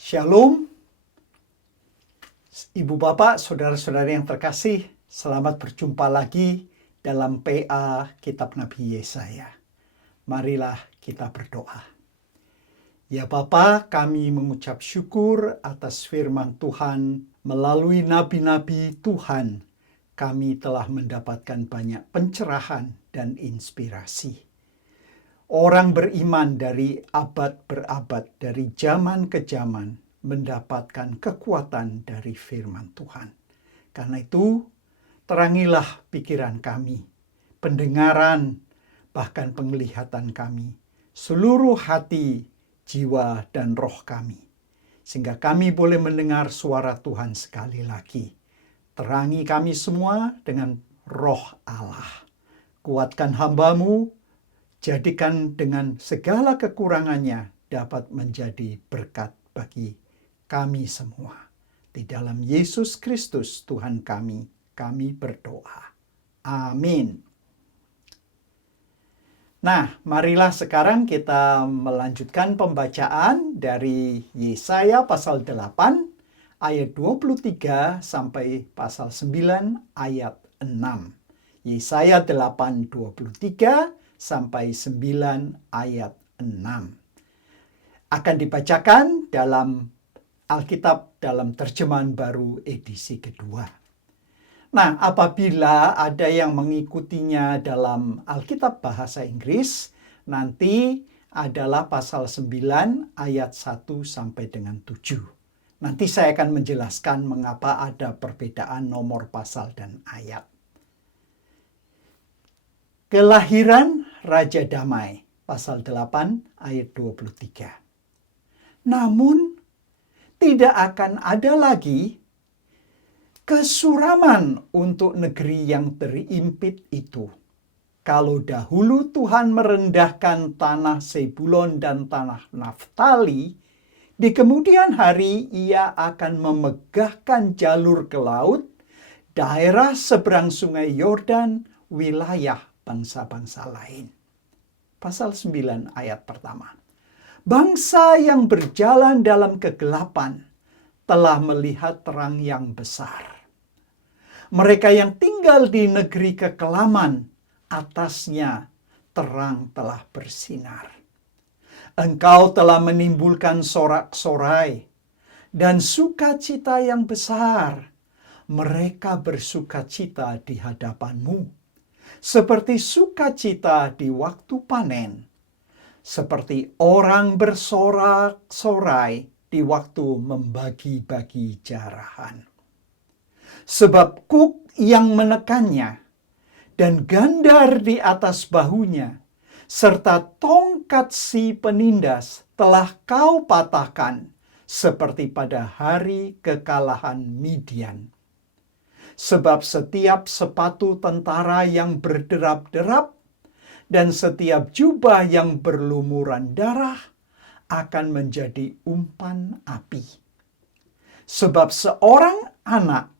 Shalom, Ibu Bapak, Saudara-saudari yang terkasih, selamat berjumpa lagi dalam PA Kitab Nabi Yesaya. Marilah kita berdoa. Ya Bapa, kami mengucap syukur atas firman Tuhan melalui nabi-nabi Tuhan. Kami telah mendapatkan banyak pencerahan dan inspirasi. Orang beriman dari abad berabad, dari zaman ke zaman, mendapatkan kekuatan dari firman Tuhan. Karena itu, terangilah pikiran kami, pendengaran, bahkan penglihatan kami, seluruh hati, jiwa, dan roh kami. Sehingga kami boleh mendengar suara Tuhan sekali lagi. Terangi kami semua dengan roh Allah. Kuatkan hamba-Mu, jadikan dengan segala kekurangannya dapat menjadi berkat bagi kami semua. Di dalam Yesus Kristus Tuhan kami berdoa. Amin. Nah, marilah sekarang kita melanjutkan pembacaan dari Yesaya pasal 8 ayat 23 sampai pasal 9 ayat 6. Yesaya 8, 23 sampai 9 ayat 6. Akan dibacakan dalam Alkitab dalam terjemahan baru edisi kedua. Nah, apabila ada yang mengikutinya dalam Alkitab bahasa Inggris, nanti adalah pasal 9 ayat 1 sampai dengan 7. Nanti saya akan menjelaskan mengapa ada perbedaan nomor pasal dan ayat. Kelahiran Raja Damai, pasal 8 ayat 23. Namun, tidak akan ada lagi kesuraman untuk negeri yang terimpit itu. Kalau dahulu Tuhan merendahkan tanah Zebulon dan tanah Naftali, di kemudian hari Ia akan memegahkan jalur ke laut, daerah seberang sungai Yordan, wilayah bangsa-bangsa lain. Pasal 9 ayat pertama. Bangsa yang berjalan dalam kegelapan telah melihat terang yang besar. Mereka yang tinggal di negeri kekelaman, atasnya terang telah bersinar. Engkau telah menimbulkan sorak-sorai dan sukacita yang besar. Mereka bersukacita di hadapan-Mu, seperti sukacita di waktu panen, seperti orang bersorak-sorai di waktu membagi-bagi jarahan. Sebab kuk yang menekannya dan gandar di atas bahunya, serta tongkat si penindas telah Kau patahkan, seperti pada hari kekalahan Midian. Sebab setiap sepatu tentara yang berderap-derap dan setiap jubah yang berlumuran darah akan menjadi umpan api. Sebab seorang anak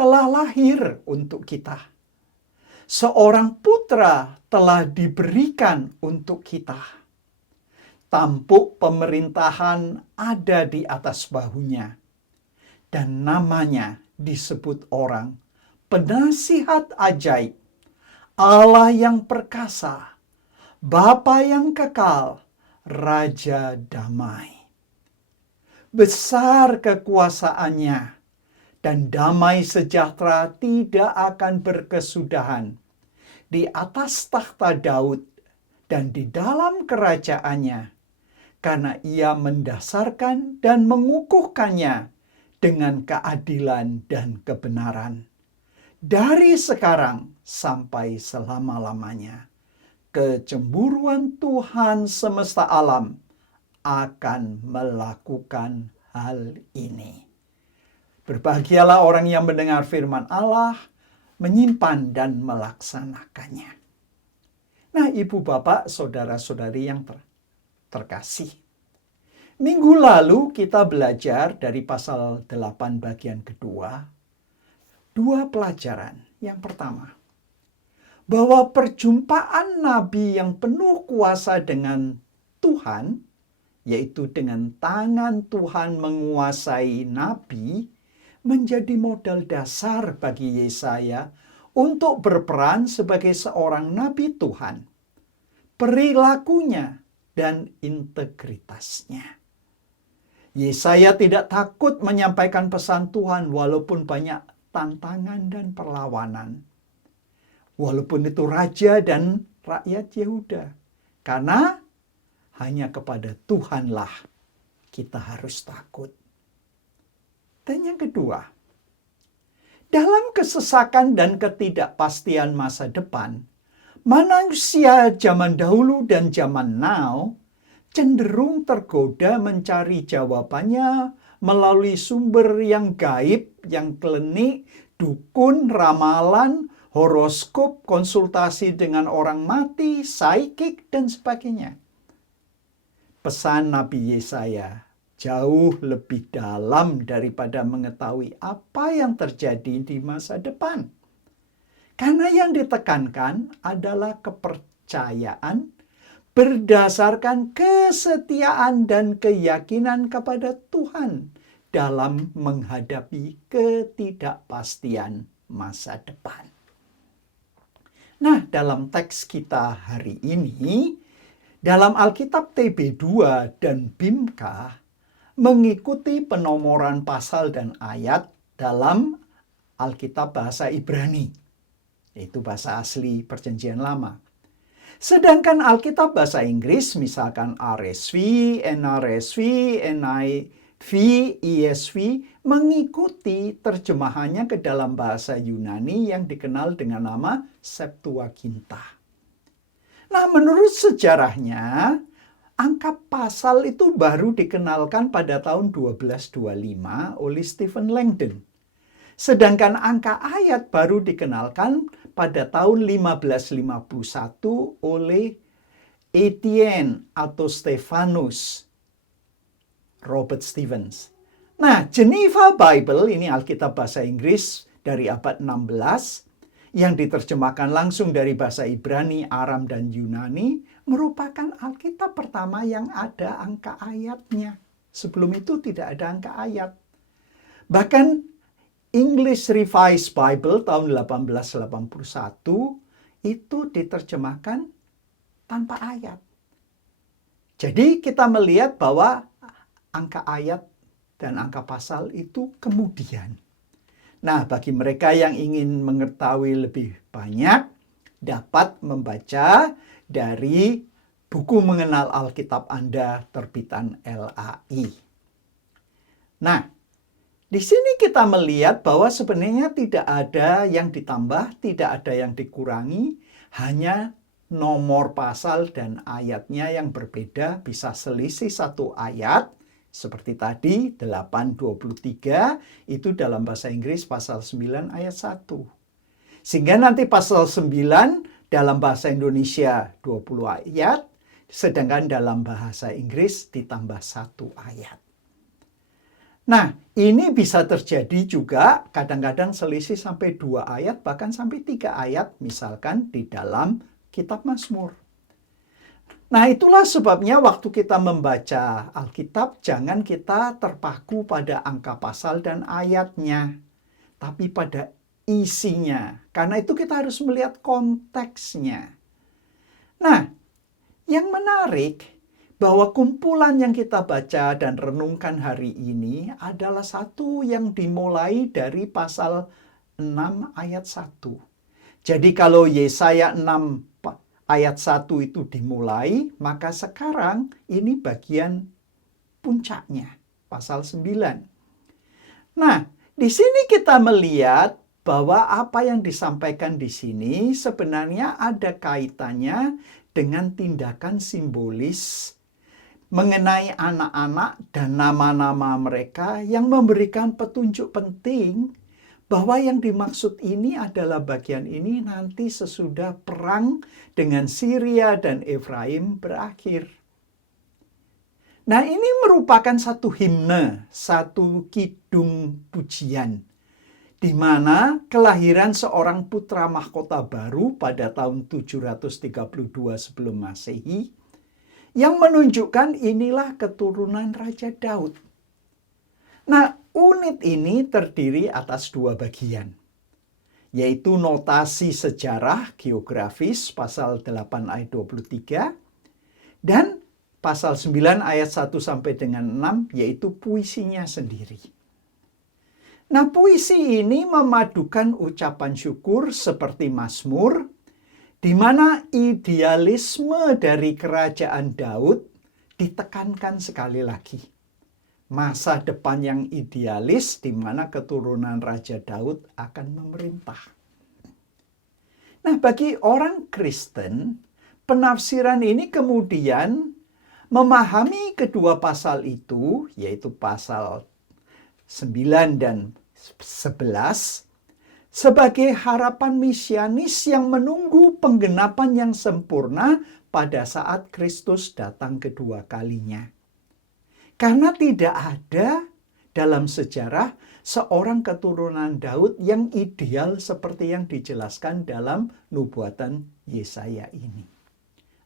telah lahir untuk kita. Seorang putra telah diberikan untuk kita. Tampuk pemerintahan ada di atas bahunya, dan namanya disebut orang Penasihat Ajaib, Allah yang perkasa, Bapa yang kekal, Raja Damai. Besar kekuasaannya, dan damai sejahtera tidak akan berkesudahan di atas takhta Daud dan di dalam kerajaannya, karena Ia mendasarkan dan mengukuhkannya dengan keadilan dan kebenaran, dari sekarang sampai selama-lamanya. Kecemburuan Tuhan semesta alam akan melakukan hal ini. Berbahagialah orang yang mendengar firman Allah, menyimpan dan melaksanakannya. Nah, Ibu, Bapak, Saudara-saudari yang terkasih. Minggu lalu kita belajar dari pasal 8 bagian kedua, dua pelajaran. Yang pertama, bahwa perjumpaan Nabi yang penuh kuasa dengan Tuhan yaitu dengan tangan Tuhan menguasai nabi, menjadi modal dasar bagi Yesaya untuk berperan sebagai seorang nabi Tuhan. Perilakunya dan integritasnya. Yesaya tidak takut menyampaikan pesan Tuhan walaupun banyak tantangan dan perlawanan. Walaupun itu raja dan rakyat Yehuda. Karena hanya kepada Tuhanlah kita harus takut. Dan yang kedua, dalam kesesakan dan ketidakpastian masa depan, manusia zaman dahulu dan zaman now cenderung tergoda mencari jawabannya melalui sumber yang gaib, yang klinik, dukun, ramalan, horoskop, konsultasi dengan orang mati, psikik, dan sebagainya. Pesan Nabi Yesaya jauh lebih dalam daripada mengetahui apa yang terjadi di masa depan. Karena yang ditekankan adalah kepercayaan berdasarkan kesetiaan dan keyakinan kepada Tuhan dalam menghadapi ketidakpastian masa depan. Nah, dalam teks kita hari ini, dalam Alkitab TB2 dan BIMKA, mengikuti penomoran pasal dan ayat dalam Alkitab bahasa Ibrani, yaitu bahasa asli Perjanjian Lama. Sedangkan Alkitab bahasa Inggris, misalkan RSV, NRSV, NIV, ESV, mengikuti terjemahannya ke dalam bahasa Yunani yang dikenal dengan nama Septuaginta. Nah, menurut sejarahnya, angka pasal itu baru dikenalkan pada tahun 1225 oleh Stephen Langdon. Sedangkan angka ayat baru dikenalkan pada tahun 1551 oleh Etienne atau Stephanus Robert Stevens. Nah, Geneva Bible, ini Alkitab bahasa Inggris dari abad 16, yang diterjemahkan langsung dari bahasa Ibrani, Aram, dan Yunani, merupakan Alkitab pertama yang ada angka ayatnya. Sebelum itu tidak ada angka ayat. Bahkan English Revised Bible tahun 1881 itu diterjemahkan tanpa ayat. Jadi kita melihat bahwa angka ayat dan angka pasal itu kemudian. Nah, bagi mereka yang ingin mengetahui lebih banyak, dapat membaca dari buku mengenal Alkitab Anda terbitan LAI. Nah, di sini kita melihat bahwa sebenarnya tidak ada yang ditambah, tidak ada yang dikurangi, hanya nomor pasal dan ayatnya yang berbeda, bisa selisih satu ayat, seperti tadi 8:23 itu dalam bahasa Inggris pasal 9 ayat 1. Sehingga nanti pasal 9 dalam bahasa Indonesia 20 ayat, sedangkan dalam bahasa Inggris ditambah 1 ayat. Nah, ini bisa terjadi juga kadang-kadang selisih sampai 2 ayat, bahkan sampai 3 ayat, misalkan di dalam kitab Mazmur. Nah, itulah sebabnya waktu kita membaca Alkitab, jangan kita terpaku pada angka pasal dan ayatnya, tapi pada isinya. Karena itu kita harus melihat konteksnya. Nah, yang menarik bahwa kumpulan yang kita baca dan renungkan hari ini adalah satu yang dimulai dari pasal 6 ayat 1. Jadi kalau Yesaya 6 ayat 1 itu dimulai, maka sekarang ini bagian puncaknya, pasal 9. Nah, di sini kita melihat bahwa apa yang disampaikan di sini sebenarnya ada kaitannya dengan tindakan simbolis mengenai anak-anak dan nama-nama mereka yang memberikan petunjuk penting bahwa yang dimaksud ini adalah bagian ini nanti sesudah perang dengan Syria dan Efraim berakhir. Nah, ini merupakan satu himne, satu kidung pujian, di mana kelahiran seorang putra mahkota baru pada tahun 732 sebelum Masehi, yang menunjukkan inilah keturunan Raja Daud. Nah, unit ini terdiri atas dua bagian, yaitu notasi sejarah geografis pasal 8 ayat 23 dan pasal 9 ayat 1 sampai dengan 6 yaitu puisinya sendiri. Nah, puisi ini memadukan ucapan syukur seperti Mazmur, di mana idealisme dari kerajaan Daud ditekankan sekali lagi. Masa depan yang idealis di mana keturunan Raja Daud akan memerintah. Nah, bagi orang Kristen, penafsiran ini kemudian memahami kedua pasal itu, yaitu pasal 9 dan 11, sebagai harapan misianis yang menunggu penggenapan yang sempurna pada saat Kristus datang kedua kalinya. Karena tidak ada dalam sejarah seorang keturunan Daud yang ideal seperti yang dijelaskan dalam nubuatan Yesaya ini.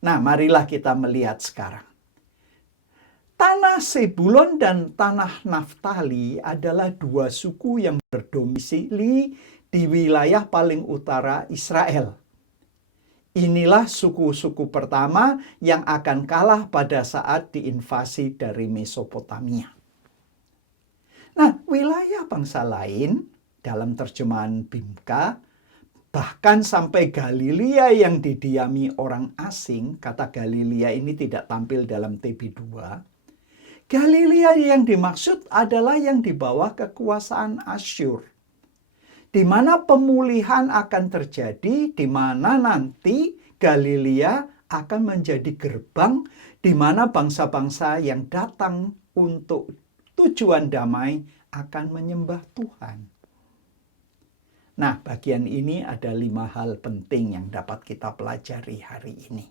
Nah, marilah kita melihat sekarang. Tanah Sebulon dan tanah Naftali adalah dua suku yang berdomisili di wilayah paling utara Israel. Inilah suku-suku pertama yang akan kalah pada saat diinvasi dari Mesopotamia. Nah, wilayah bangsa lain dalam terjemahan Bimka, bahkan sampai Galilea yang didiami orang asing, kata Galilea ini tidak tampil dalam TB2. Galilea yang dimaksud adalah yang di bawah kekuasaan Asyur, di mana pemulihan akan terjadi, di mana nanti Galilea akan menjadi gerbang di mana bangsa-bangsa yang datang untuk tujuan damai akan menyembah Tuhan. Nah, bagian ini ada 5 hal penting yang dapat kita pelajari hari ini.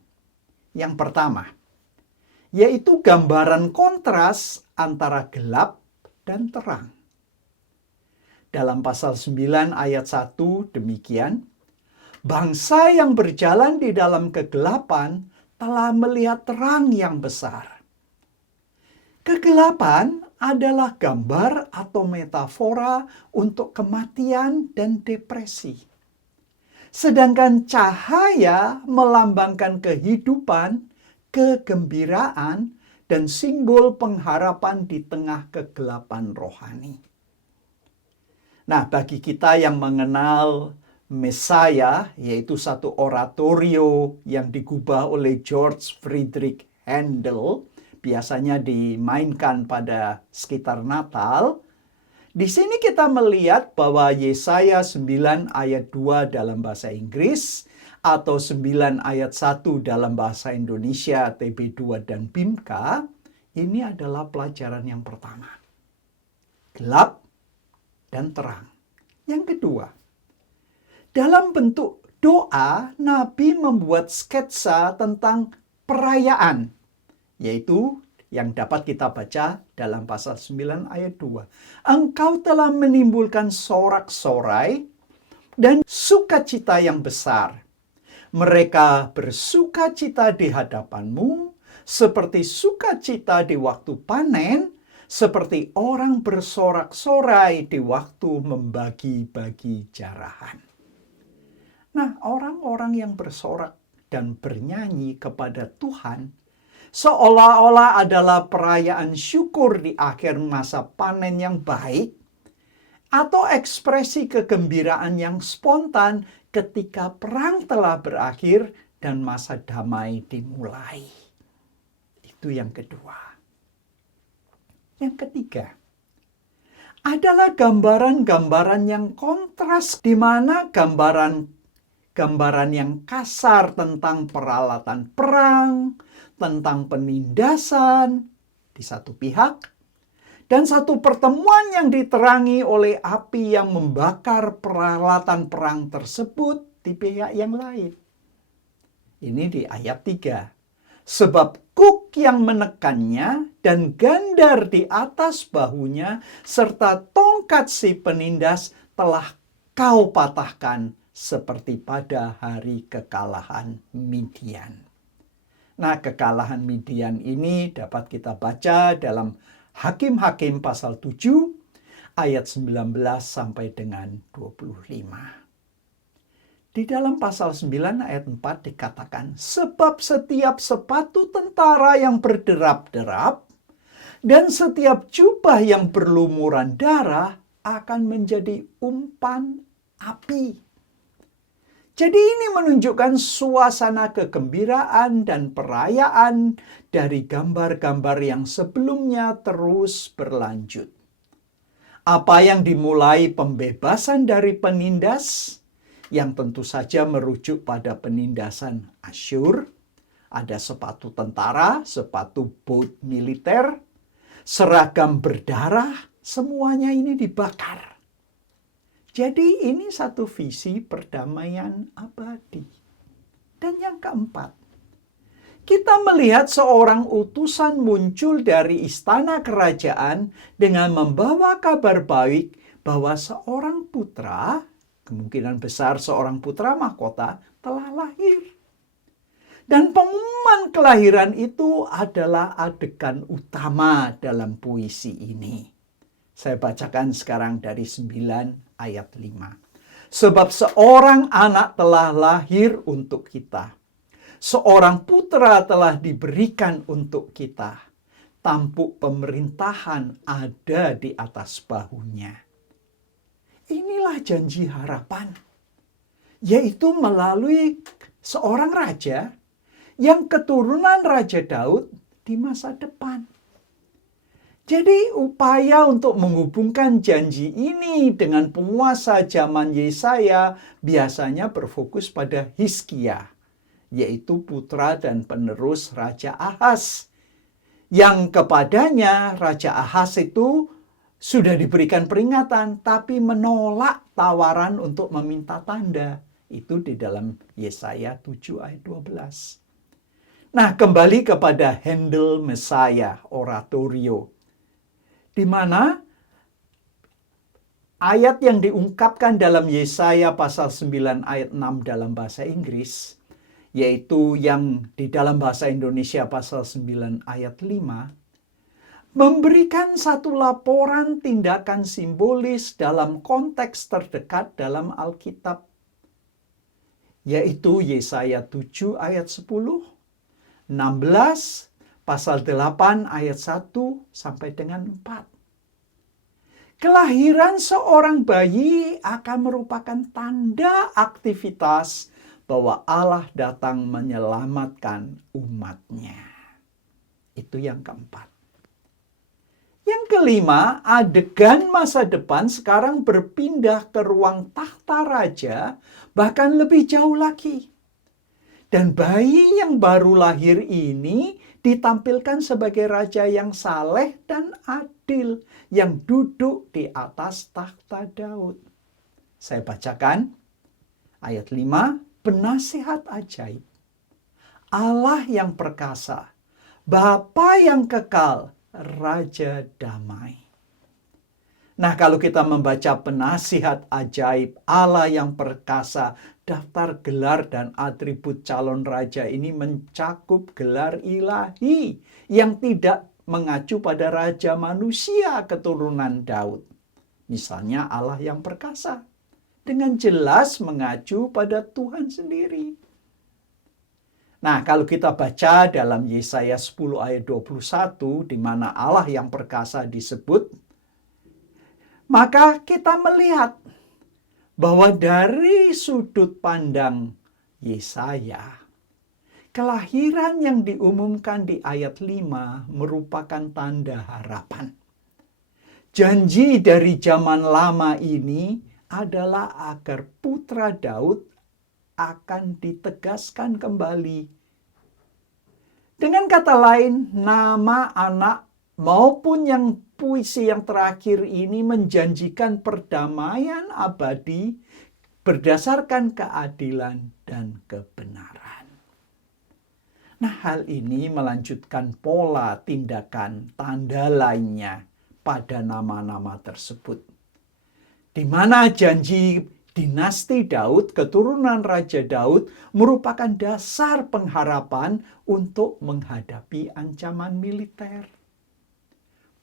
Yang pertama, yaitu gambaran kontras antara gelap dan terang. Dalam pasal 9 ayat 1 demikian, bangsa yang berjalan di dalam kegelapan telah melihat terang yang besar. Kegelapan adalah gambar atau metafora untuk kematian dan depresi. Sedangkan cahaya melambangkan kehidupan, kegembiraan, dan simbol pengharapan di tengah kegelapan rohani. Nah, bagi kita yang mengenal Messiah, yaitu satu oratorio yang digubah oleh George Friedrich Handel, biasanya dimainkan pada sekitar Natal. Di sini kita melihat bahwa Yesaya 9 ayat 2 dalam bahasa Inggris atau 9 ayat 1 dalam bahasa Indonesia TB2 dan Bimka, ini adalah pelajaran yang pertama. Gelap dan terang. Yang kedua, dalam bentuk doa, Nabi membuat sketsa tentang perayaan, yaitu yang dapat kita baca dalam pasal 9 ayat 2. Engkau telah menimbulkan sorak-sorai dan sukacita yang besar. Mereka bersukacita di hadapanmu, seperti sukacita di waktu panen, seperti orang bersorak-sorai di waktu membagi-bagi jarahan. Nah, orang-orang yang bersorak dan bernyanyi kepada Tuhan seolah-olah adalah perayaan syukur di akhir masa panen yang baik, atau ekspresi kegembiraan yang spontan ketika perang telah berakhir dan masa damai dimulai. Itu yang kedua. Yang ketiga adalah gambaran-gambaran yang kontras, di mana gambaran yang kasar tentang peralatan perang, tentang penindasan di satu pihak, dan satu pertemuan yang diterangi oleh api yang membakar peralatan perang tersebut di pihak yang lain. Ini di ayat 3. Sebab kuk yang menekannya dan gandar di atas bahunya serta tongkat si penindas telah kau patahkan seperti pada hari kekalahan Midian. Nah, kekalahan Midian ini dapat kita baca dalam Hakim-Hakim pasal 7 ayat 19 sampai dengan 25. Di dalam pasal 9 ayat 4 dikatakan, sebab setiap sepatu tentara yang berderap-derap dan setiap jubah yang berlumuran darah akan menjadi umpan api. Jadi ini menunjukkan suasana kegembiraan dan perayaan dari gambar-gambar yang sebelumnya terus berlanjut. Apa yang dimulai pembebasan dari penindas, yang tentu saja merujuk pada penindasan Asyur, ada sepatu tentara, sepatu boot militer, seragam berdarah, semuanya ini dibakar. Jadi ini satu visi perdamaian abadi. Dan yang keempat, kita melihat seorang utusan muncul dari istana kerajaan dengan membawa kabar baik bahwa seorang putra, kemungkinan besar seorang putra mahkota, telah lahir. Dan pengumuman kelahiran itu adalah adegan utama dalam puisi ini. Saya bacakan sekarang dari 9 ayat 5. Sebab seorang anak telah lahir untuk kita. Seorang putra telah diberikan untuk kita. Tampuk pemerintahan ada di atas bahunya. Inilah janji harapan. Yaitu melalui seorang raja yang keturunan Raja Daud di masa depan. Jadi upaya untuk menghubungkan janji ini dengan penguasa zaman Yesaya biasanya berfokus pada Hizkia, yaitu putra dan penerus Raja Ahaz. Yang kepadanya Raja Ahaz itu sudah diberikan peringatan, tapi menolak tawaran untuk meminta tanda. Itu di dalam Yesaya 7 ayat 12. Nah, kembali kepada Handel Messiah, oratorio, di mana ayat yang diungkapkan dalam Yesaya pasal 9 ayat 6 dalam bahasa Inggris, yaitu yang di dalam bahasa Indonesia pasal 9 ayat 5, memberikan satu laporan tindakan simbolis dalam konteks terdekat dalam Alkitab, yaitu Yesaya 7 ayat 10, 16, pasal 8 ayat 1 sampai dengan 4. Kelahiran seorang bayi akan merupakan tanda aktivitas bahwa Allah datang menyelamatkan umatnya. Itu yang keempat. Yang kelima, adegan masa depan sekarang berpindah ke ruang tahta raja, bahkan lebih jauh lagi. Dan bayi yang baru lahir ini ditampilkan sebagai raja yang saleh dan adil, yang duduk di atas tahta Daud. Saya bacakan ayat 5, penasihat ajaib, Allah yang perkasa, Bapa yang kekal, Raja damai. Nah, kalau kita membaca penasihat ajaib, Allah yang perkasa, daftar gelar dan atribut calon raja ini mencakup gelar ilahi yang tidak mengacu pada raja manusia keturunan Daud. Misalnya Allah yang perkasa, dengan jelas mengacu pada Tuhan sendiri. Nah, kalau kita baca dalam Yesaya 10 ayat 21, di mana Allah yang perkasa disebut, maka kita melihat bahwa dari sudut pandang Yesaya, kelahiran yang diumumkan di ayat 5 merupakan tanda harapan. Janji dari zaman lama ini adalah agar putra Daud akan ditegaskan kembali. Dengan kata lain, nama anak maupun yang puisi yang terakhir ini menjanjikan perdamaian abadi berdasarkan keadilan dan kebenaran. Nah, hal ini melanjutkan pola tindakan tanda lainnya pada nama-nama tersebut, di mana janji Dinasti Daud, keturunan Raja Daud, merupakan dasar pengharapan untuk menghadapi ancaman militer.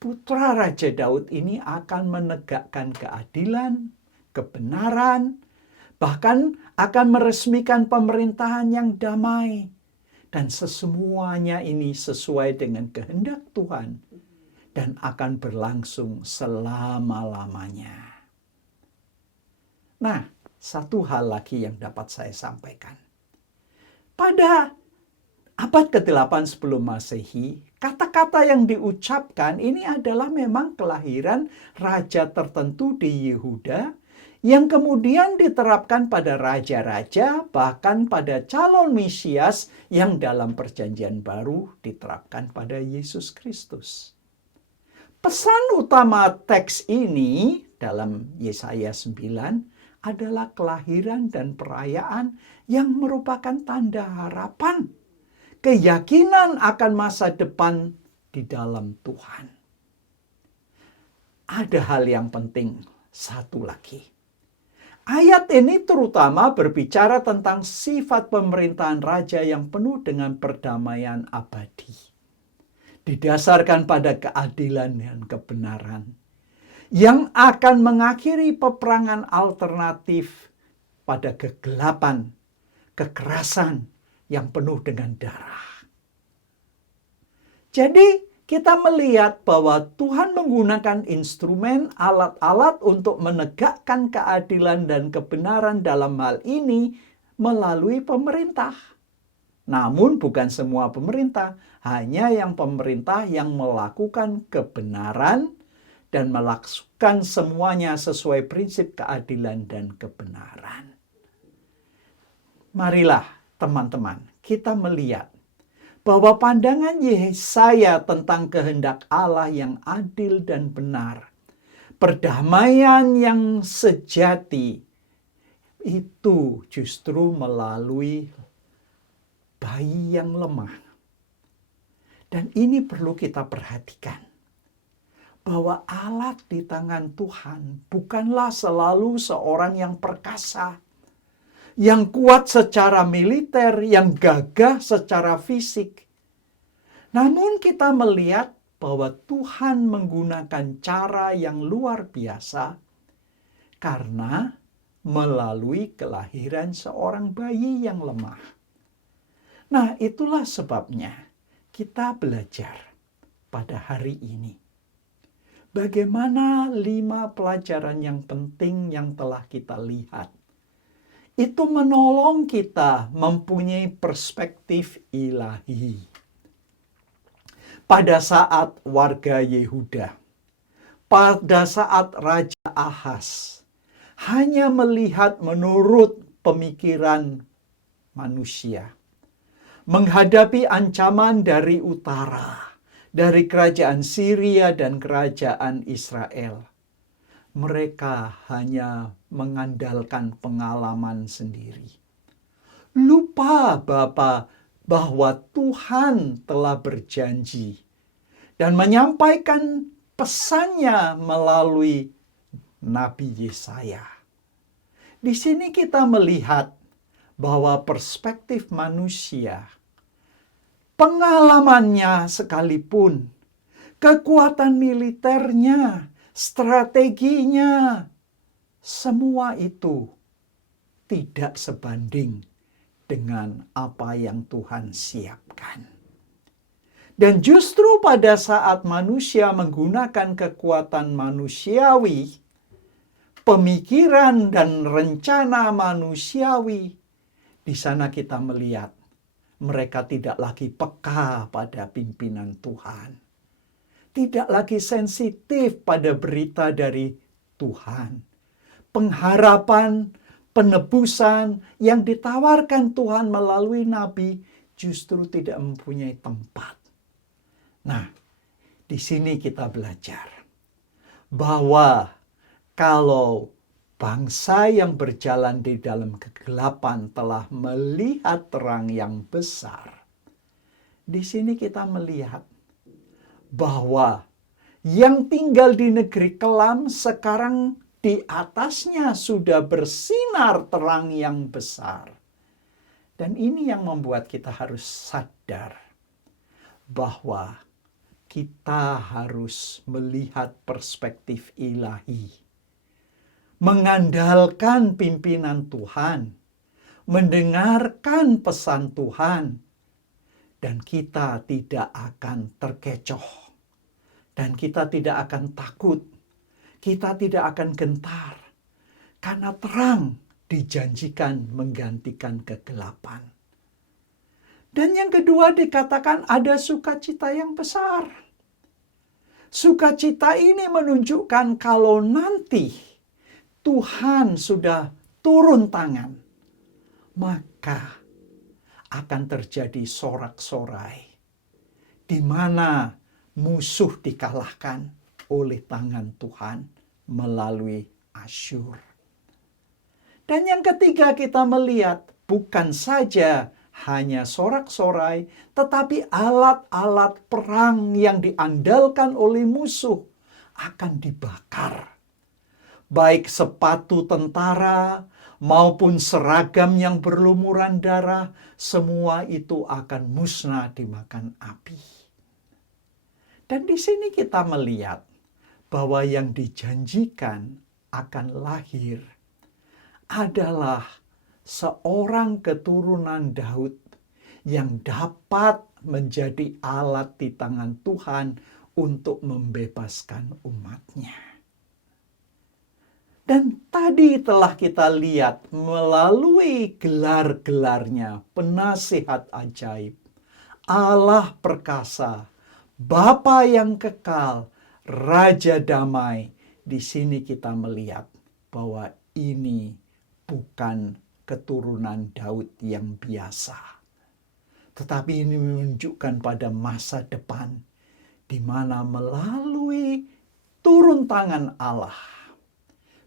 Putra Raja Daud ini akan menegakkan keadilan, kebenaran, bahkan akan meresmikan pemerintahan yang damai. Dan semuanya ini sesuai dengan kehendak Tuhan dan akan berlangsung selama-lamanya. Nah, satu hal lagi yang dapat saya sampaikan. Pada abad ke-8 sebelum Masehi, kata-kata yang diucapkan ini adalah memang kelahiran raja tertentu di Yehuda yang kemudian diterapkan pada raja-raja, bahkan pada calon Mesias yang dalam Perjanjian Baru diterapkan pada Yesus Kristus. Pesan utama teks ini dalam Yesaya 9 adalah kelahiran dan perayaan yang merupakan tanda harapan, keyakinan akan masa depan di dalam Tuhan. Ada hal yang penting, satu lagi. Ayat ini terutama berbicara tentang sifat pemerintahan raja yang penuh dengan perdamaian abadi. Didasarkan pada keadilan dan kebenaran. Yang akan mengakhiri peperangan alternatif pada kegelapan, kekerasan yang penuh dengan darah. Jadi kita melihat bahwa Tuhan menggunakan instrumen, alat-alat untuk menegakkan keadilan dan kebenaran dalam hal ini melalui pemerintah. Namun bukan semua pemerintah, hanya yang pemerintah yang melakukan kebenaran dan melakukan semuanya sesuai prinsip keadilan dan kebenaran. Marilah teman-teman, kita melihat bahwa pandangan Yesaya tentang kehendak Allah yang adil dan benar, perdamaian yang sejati, itu justru melalui bayi yang lemah. Dan ini perlu kita perhatikan. Bahwa alat di tangan Tuhan bukanlah selalu seorang yang perkasa, yang kuat secara militer, yang gagah secara fisik. Namun kita melihat bahwa Tuhan menggunakan cara yang luar biasa karena melalui kelahiran seorang bayi yang lemah. Nah, itulah sebabnya kita belajar pada hari ini. Bagaimana 5 pelajaran yang penting yang telah kita lihat. Itu menolong kita mempunyai perspektif ilahi. Pada saat warga Yehuda, pada saat Raja Ahaz, hanya melihat menurut pemikiran manusia. Menghadapi ancaman dari utara, dari kerajaan Syria dan kerajaan Israel. Mereka hanya mengandalkan pengalaman sendiri. Lupa bahwa Tuhan telah berjanji dan menyampaikan pesannya melalui Nabi Yesaya. Di sini kita melihat bahwa perspektif manusia, pengalamannya sekalipun, kekuatan militernya, strateginya, semua itu tidak sebanding dengan apa yang Tuhan siapkan. Dan justru pada saat manusia menggunakan kekuatan manusiawi, pemikiran dan rencana manusiawi, di sana kita melihat mereka tidak lagi peka pada pimpinan Tuhan. Tidak lagi sensitif pada berita dari Tuhan. Pengharapan, penebusan yang ditawarkan Tuhan melalui nabi justru tidak mempunyai tempat. Nah, di sini kita belajar bahwa kalau bangsa yang berjalan di dalam kegelapan telah melihat terang yang besar. Di sini kita melihat bahwa yang tinggal di negeri kelam sekarang Di atasnya sudah bersinar terang yang besar. Dan ini yang membuat kita harus sadar bahwa kita harus melihat perspektif ilahi, mengandalkan pimpinan Tuhan, mendengarkan pesan Tuhan, dan kita tidak akan terkecoh, dan kita tidak akan takut, kita tidak akan gentar, karena terang dijanjikan menggantikan kegelapan. Dan yang kedua dikatakan ada sukacita yang besar. Sukacita ini menunjukkan kalau nanti Tuhan sudah turun tangan, maka akan terjadi sorak-sorai, di mana musuh dikalahkan oleh tangan Tuhan melalui Asyur. Dan yang ketiga kita melihat bukan saja hanya sorak-sorai, tetapi alat-alat perang yang diandalkan oleh musuh akan dibakar. Baik sepatu tentara maupun seragam yang berlumuran darah, semua itu akan musnah dimakan api. Dan di sini kita melihat bahwa yang dijanjikan akan lahir adalah seorang keturunan Daud yang dapat menjadi alat di tangan Tuhan untuk membebaskan umatnya. Dan tadi telah kita lihat melalui gelar-gelarnya, penasihat ajaib, Allah perkasa, Bapa yang kekal, Raja damai. Di sini kita melihat bahwa ini bukan keturunan Daud yang biasa. Tetapi ini menunjukkan pada masa depan di mana melalui turun tangan Allah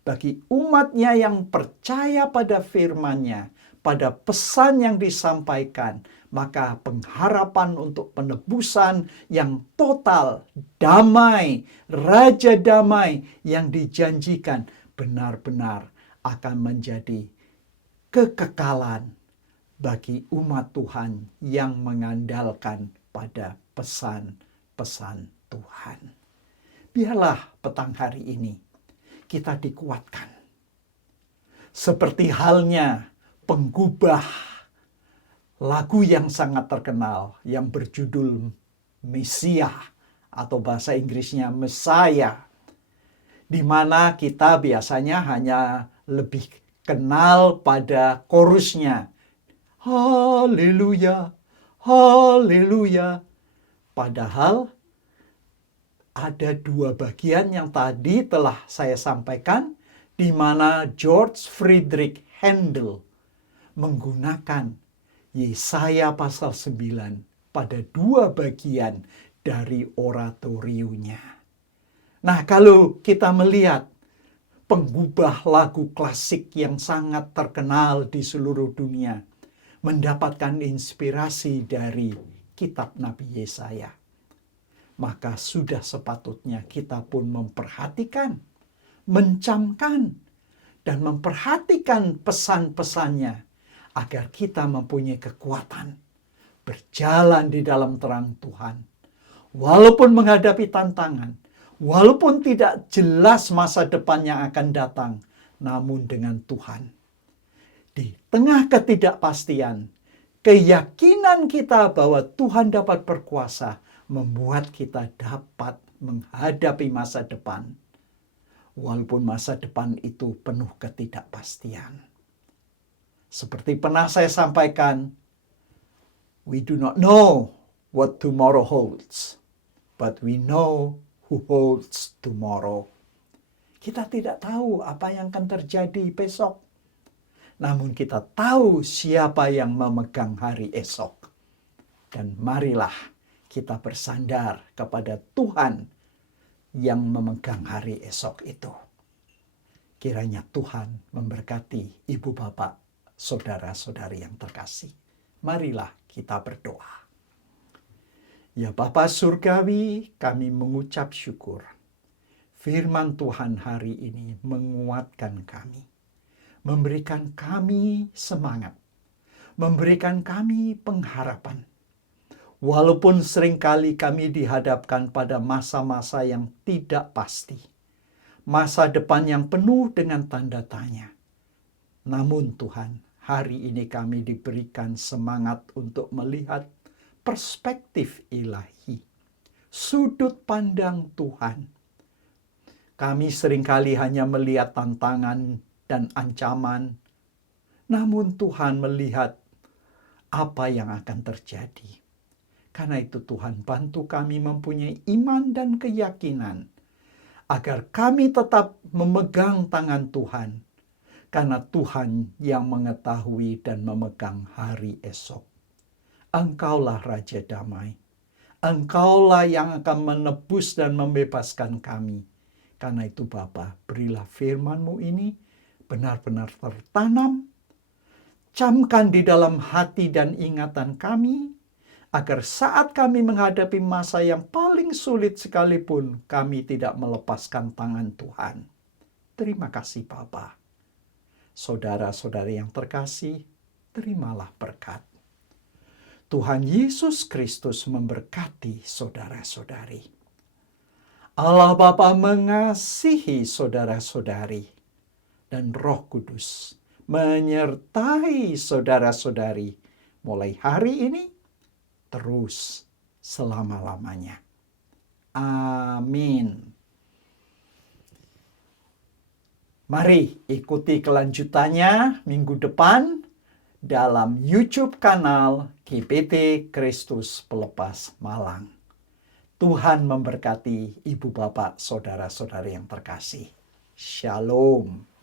bagi umatnya yang percaya pada firman-Nya, pada pesan yang disampaikan, maka pengharapan untuk penebusan yang total, damai, Raja damai yang dijanjikan benar-benar akan menjadi kekekalan bagi umat Tuhan yang mengandalkan pada pesan-pesan Tuhan. Biarlah petang hari ini kita dikuatkan. Seperti halnya penggubah lagu yang sangat terkenal yang berjudul Mesiah atau bahasa Inggrisnya Messiah, di mana kita biasanya hanya lebih kenal pada chorusnya. Haleluya, haleluya. Padahal ada dua bagian yang tadi telah saya sampaikan, di mana George Friedrich Handel menggunakan Yesaya pasal 9 pada dua bagian dari oratoriunya. Nah, kalau kita melihat penggubah lagu klasik yang sangat terkenal di seluruh dunia, mendapatkan inspirasi dari kitab Nabi Yesaya, maka sudah sepatutnya kita pun memperhatikan, mencamkan, dan memperhatikan pesan-pesannya agar kita mempunyai kekuatan berjalan di dalam terang Tuhan. Walaupun menghadapi tantangan, walaupun tidak jelas masa depan yang akan datang, namun dengan Tuhan. Di tengah ketidakpastian, keyakinan kita bahwa Tuhan dapat berkuasa membuat kita dapat menghadapi masa depan, walaupun masa depan itu penuh ketidakpastian. Seperti pernah saya sampaikan, we do not know what tomorrow holds, but we know who holds tomorrow. Kita tidak tahu apa yang akan terjadi besok, namun kita tahu siapa yang memegang hari esok. Dan marilah kita bersandar kepada Tuhan yang memegang hari esok itu. Kiranya Tuhan memberkati ibu bapak, saudara-saudari yang terkasih. Marilah kita berdoa. Ya Bapa Surgawi, kami mengucap syukur. firman Tuhan hari ini menguatkan kami, memberikan kami semangat, memberikan kami pengharapan. Walaupun seringkali kami dihadapkan pada masa-masa yang tidak pasti, masa depan yang penuh dengan tanda tanya. Namun Tuhan, hari ini kami diberikan semangat untuk melihat perspektif ilahi, sudut pandang Tuhan. Kami seringkali hanya melihat tantangan dan ancaman, namun Tuhan melihat apa yang akan terjadi. Karena itu Tuhan bantu kami mempunyai iman dan keyakinan agar kami tetap memegang tangan Tuhan, karena Tuhan yang mengetahui dan memegang hari esok. Engkaulah Raja Damai. Engkaulah yang akan menebus dan membebaskan kami. Karena itu Bapa, berilah firman-Mu ini benar-benar tertanam, camkan di dalam hati dan ingatan kami, agar saat kami menghadapi masa yang paling sulit sekalipun, kami tidak melepaskan tangan Tuhan. Terima kasih Bapa. Saudara-saudari yang terkasih, terimalah berkat. Tuhan Yesus Kristus memberkati saudara-saudari. Allah Bapa mengasihi saudara-saudari, dan Roh Kudus menyertai saudara-saudari mulai hari ini terus selama-lamanya. Amin. Mari ikuti kelanjutannya minggu depan dalam YouTube kanal GBT Kristus Pelepas Malang. Tuhan memberkati ibu bapak saudara-saudari yang terkasih. Shalom.